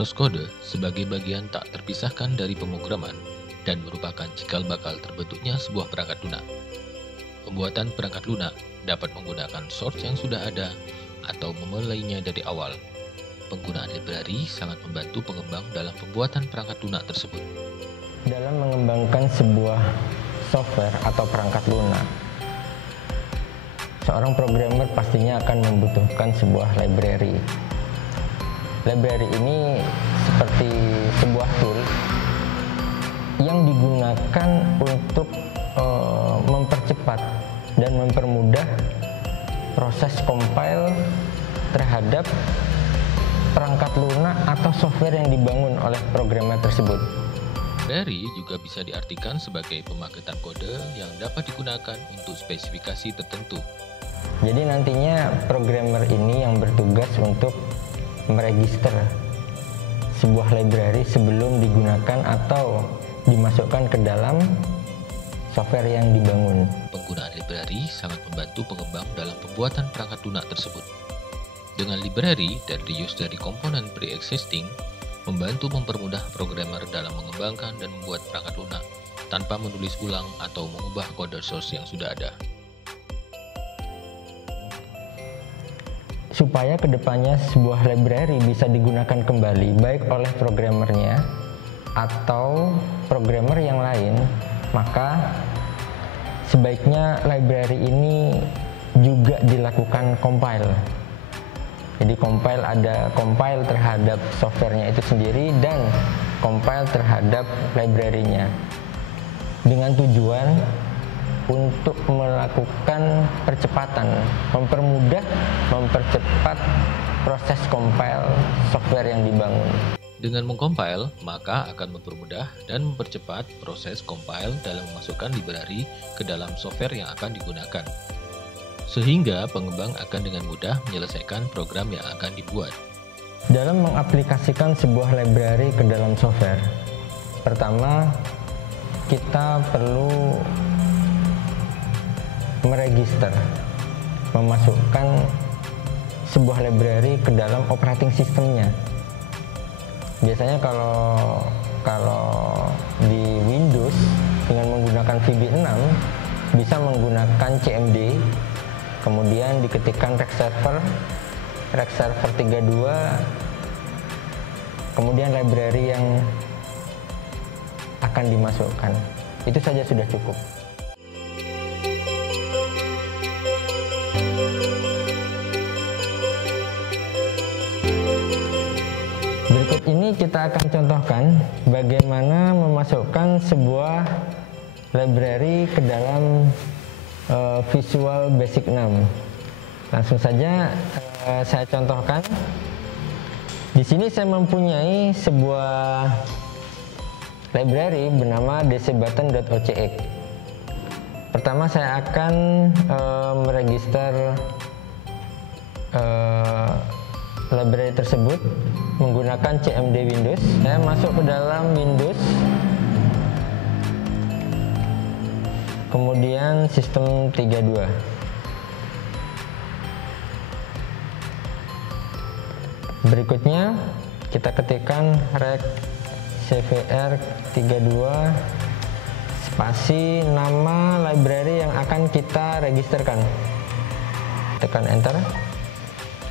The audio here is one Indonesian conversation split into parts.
Source code sebagai bagian tak terpisahkan dari pemrograman dan merupakan cikal bakal terbentuknya sebuah perangkat lunak. Pembuatan perangkat lunak dapat menggunakan source yang sudah ada atau memulainya dari awal. Penggunaan library sangat membantu pengembang dalam pembuatan perangkat lunak tersebut. Dalam mengembangkan sebuah software atau perangkat lunak, seorang programmer pastinya akan membutuhkan sebuah library. Library ini seperti sebuah tool yang digunakan untuk mempercepat dan mempermudah proses compile terhadap perangkat lunak atau software yang dibangun oleh programmer tersebut. Library juga bisa diartikan sebagai pemaketan kode yang dapat digunakan untuk spesifikasi tertentu. Jadi nantinya programmer ini yang bertugas untuk meregister sebuah library sebelum digunakan atau dimasukkan ke dalam software yang dibangun. Penggunaan library sangat membantu pengembang dalam pembuatan perangkat lunak tersebut. Dengan library dan reuse dari komponen pre-existing, membantu mempermudah programmer dalam mengembangkan dan membuat perangkat lunak tanpa menulis ulang atau mengubah kode source yang sudah ada. Supaya kedepannya sebuah library bisa digunakan kembali baik oleh programmernya atau programmer yang lain, maka sebaiknya library ini juga dilakukan compile. Jadi ada compile terhadap softwarenya itu sendiri dan compile terhadap library-nya dengan tujuan untuk melakukan percepatan, mempercepat proses compile software yang dibangun. Dengan mengcompile, maka akan mempermudah dan mempercepat proses compile dalam memasukkan library ke dalam software yang akan digunakan, sehingga pengembang akan dengan mudah menyelesaikan program yang akan dibuat. Dalam mengaplikasikan sebuah library ke dalam software, pertama kita perlu meregister, memasukkan sebuah library ke dalam operating systemnya. Biasanya kalau di Windows dengan menggunakan VB6 bisa menggunakan CMD, kemudian diketikkan rec server 32, kemudian library yang akan dimasukkan. Itu saja sudah cukup. Berikut ini kita akan contohkan bagaimana memasukkan sebuah library ke dalam Visual Basic 6. Langsung saja saya contohkan. Di sini saya mempunyai sebuah library bernama dcbutton.ocx. Pertama saya akan meregister library tersebut menggunakan CMD Windows. Saya masuk ke dalam Windows, kemudian sistem 32. Berikutnya kita ketikkan rec cvr 32 spasi nama library yang akan kita registerkan. Tekan enter.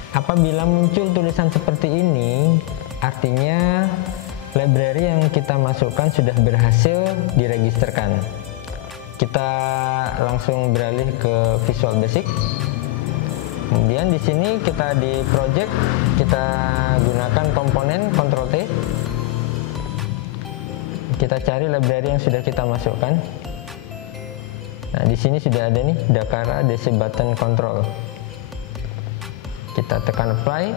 Apabila muncul tulisan seperti ini, artinya library yang kita masukkan sudah berhasil diregisterkan. Kita langsung beralih ke Visual Basic. Kemudian di sini kita di project, kita gunakan komponen Ctrl T. Kita cari library yang sudah kita masukkan. Nah, di sini sudah ada nih Dakara DC Button Control. Kita tekan apply,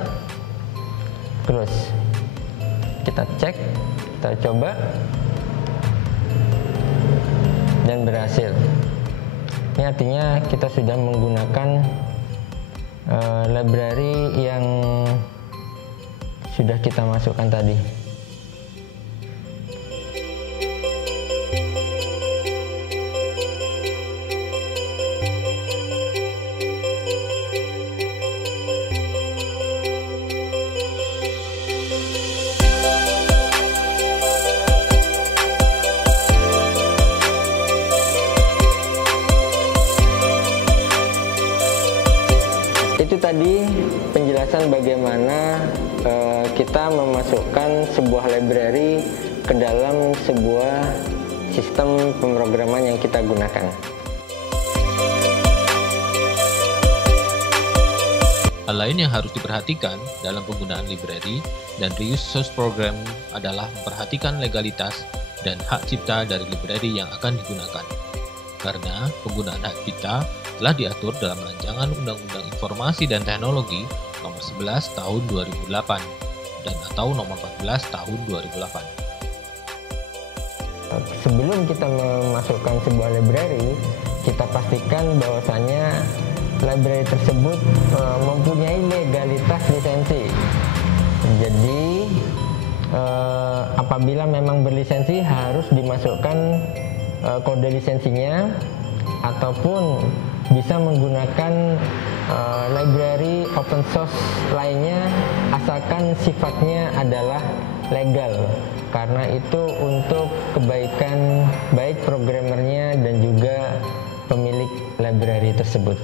close. Kita cek, kita coba, dan berhasil. Ini artinya kita sudah menggunakan library yang sudah kita masukkan tadi. tadi penjelasan bagaimana kita memasukkan sebuah library ke dalam sebuah sistem pemrograman yang kita gunakan. Hal lain yang harus diperhatikan dalam penggunaan library dan reuse source program adalah memperhatikan legalitas dan hak cipta dari library yang akan digunakan. Karena penggunaan hak cipta telah diatur dalam Rancangan Undang-Undang Informasi dan Teknologi Nomor 11 Tahun 2008 dan atau Nomor 14 Tahun 2008. Sebelum kita memasukkan sebuah library, kita pastikan bahwasanya library tersebut mempunyai legalitas lisensi. Jadi apabila memang berlisensi harus dimasukkan kode lisensinya, ataupun bisa menggunakan library open source lainnya asalkan sifatnya adalah legal, karena itu untuk kebaikan baik programmernya dan juga pemilik library tersebut.